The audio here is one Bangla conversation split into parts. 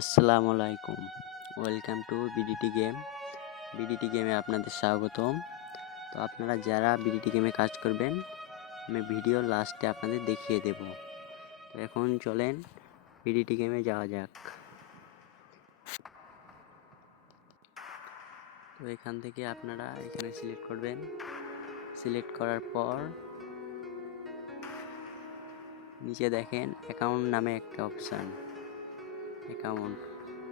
আসসালামু আলাইকুম, welcome to BDT game. BDT গেমে আপনাদের স্বাগতম। তো আপনারা যারা বিডিটি গেমে কাজ করবেন, আমি ভিডিও লাস্টে আপনাদের দেখিয়ে দেব। তো এখন চলেন বিডিটি গেমে যাওয়া যাক। তো এখান থেকে আপনারা এখানে সিলেক্ট করবেন। সিলেক্ট করার পর নিচে দেখেন অ্যাকাউন্ট নামে একটা অপশান,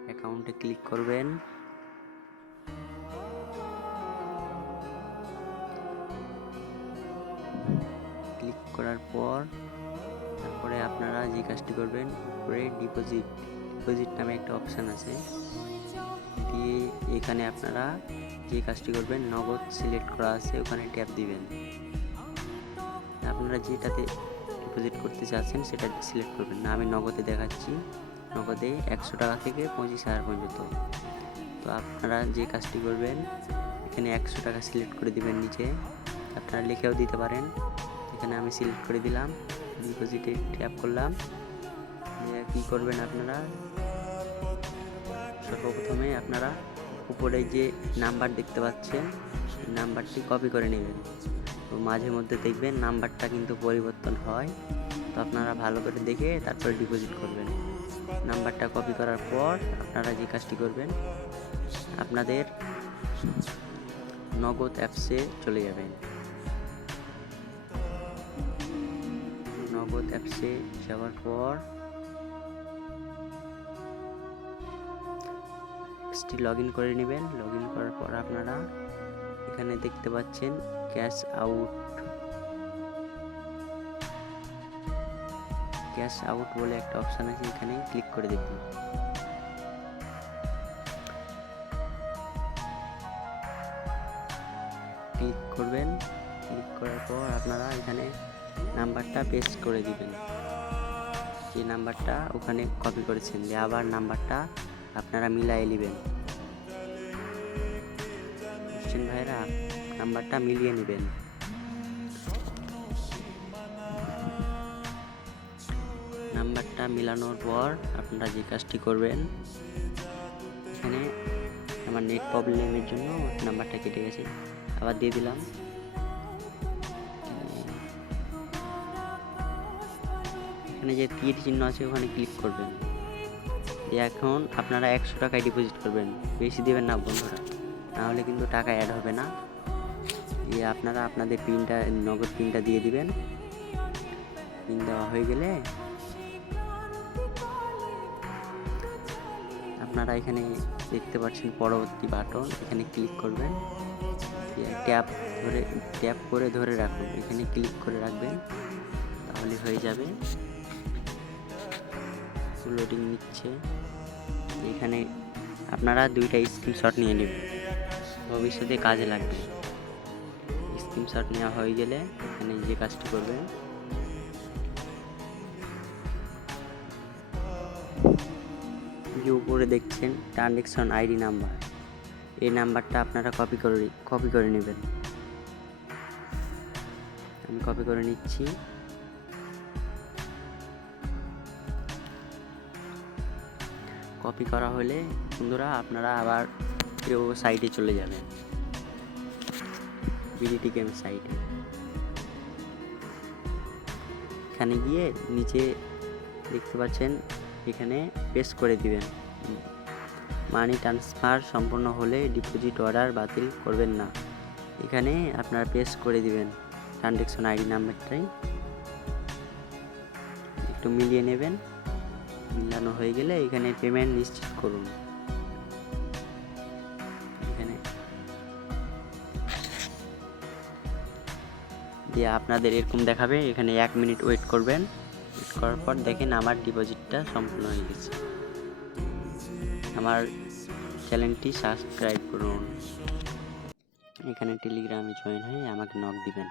অ্যাকাউন্টে ক্লিক করবেন। ক্লিক করার পর তারপরে আপনারা যে কাজটি করবেন, উপরে ডিপোজিট নামে একটা অপশান আছে, দিয়ে এখানে আপনারা যে কাজটি করবেন, নগদ সিলেক্ট করা আছে, ওখানে ট্যাপ দিবেন। আপনারা যেটাতে ডিপোজিট করতে চাচ্ছেন সেটা সিলেক্ট করবেন না, আমি নগদে দেখাচ্ছি। নগদে 100 টাকা থেকে 25,000 পর্যন্ত। তো আপনারা যে কাজটি করবেন, এখানে 100 টাকা সিলেক্ট করে দিবেন নিচে, আপনারা লিখেও দিতে পারেন। এখানে আমি সিলেক্ট করে দিলাম, ডিপোজিটে ট্যাপ করলাম। কি করবেন আপনারা, সর্বপ্রথমে আপনারা উপরে যে নাম্বার দেখতে পাচ্ছেন, নাম্বারটি কপি করে নেবেন। তো মাঝে মধ্যে দেখবেন নাম্বারটা কিন্তু পরিবর্তন হয়, তো আপনারা ভালো করে দেখে তারপরে ডিপোজিট করবেন। নাম্বারটা কপি করার পর আপনারা যে কাজটি করবেন, আপনাদের নগদ অ্যাপসে চলে যাবেন। নগদ অ্যাপসে যাওয়ার পর লগ ইন করে নেবেন। লগ ইন করার পর আপনারা এখানে দেখতে পাচ্ছেন ক্যাশ আউট বলে একটা অপশান আছে, এখানে ক্লিক করে দেবেন। ক্লিক করবেন। ক্লিক করার পর আপনারা এখানে নাম্বারটা পেস্ট করে দিবেন, যে নাম্বারটা ওখানে কপি করেছেন, দিয়ে আবার নাম্বারটা আপনারা মিলাই নেবেন। বুঝছেন ভাইরা, নাম্বারটা মিলিয়ে নেবেন। নাম্বারটা মিলানোর পর আপনারা যে কাজটি করবেন, এখানে আমার নেট প্রবলেমের জন্য নাম্বারটা কেটে গেছে, আবার দিয়ে দিলাম। এখানে যে তীর চিহ্ন আছে ওখানে ক্লিক করবেন, দিয়ে এখন আপনারা 100 টাকায় ডিপোজিট করবেন, বেশি দেবেন না বন্ধুরা, নাহলে কিন্তু টাকা অ্যাড হবে না। দিয়ে আপনারা আপনাদের নগদ পিনটা দিয়ে দিবেন। পিন দেওয়া হয়ে গেলে আপনারা এখানে দেখতে পাচ্ছেন পরবর্তী বাটন, এখানে ক্লিক করবেন। ট্যাপ করে ধরে রাখুন, এখানে ক্লিক করে রাখবেন, তাহলে হয়ে যাবে। লোডিং নিচ্ছে। এখানে আপনারা 2টা স্ক্রিনশট নিয়ে নেবেন, ভবিষ্যতে কাজে লাগবে। স্ক্রিনশট নেওয়া হয়ে গেলে এখানে যে কাজটি করবেন, যে উপরে দেখছেন ট্রানজ্যাকশন আইডি নাম্বার, এই নাম্বারটা আপনারা কপি করে নেবেন। আমি কপি করে নিচ্ছি। কপি করা হলে বন্ধুরা আপনারা আবার সাইটে চলে যাবেন, বিডিটি গেম সাইটে। এখানে গিয়ে নিচে দেখতে পাচ্ছেন, এখানে পেস্ট করে দিবেন। মানি ট্রান্সফার সম্পন্ন হলে ডিপোজিট অর্ডার বাতিল করবেন না, এখানে আপনারা পেস্ট করে দিবেন ট্রানজ্যাকশন আইডি নাম্বারটাই, একটু মিলিয়ে নেবেন। মিলানো হয়ে গেলে এখানে পেমেন্ট নিশ্চিত করুন। এখানে দিয়ে আপনাদের এরকম দেখাবে, এখানে 1 মিনিট ওয়েট করবেন। ওয়েট করার পর দেখেন আমার ডিপোজিটটা সম্পূর্ণ হয়ে গেছে। আমার চ্যানেলটি সাবস্ক্রাইব করুন। এখানে টেলিগ্রামে জয়েন হয়ে আমাকে নক দিবেন।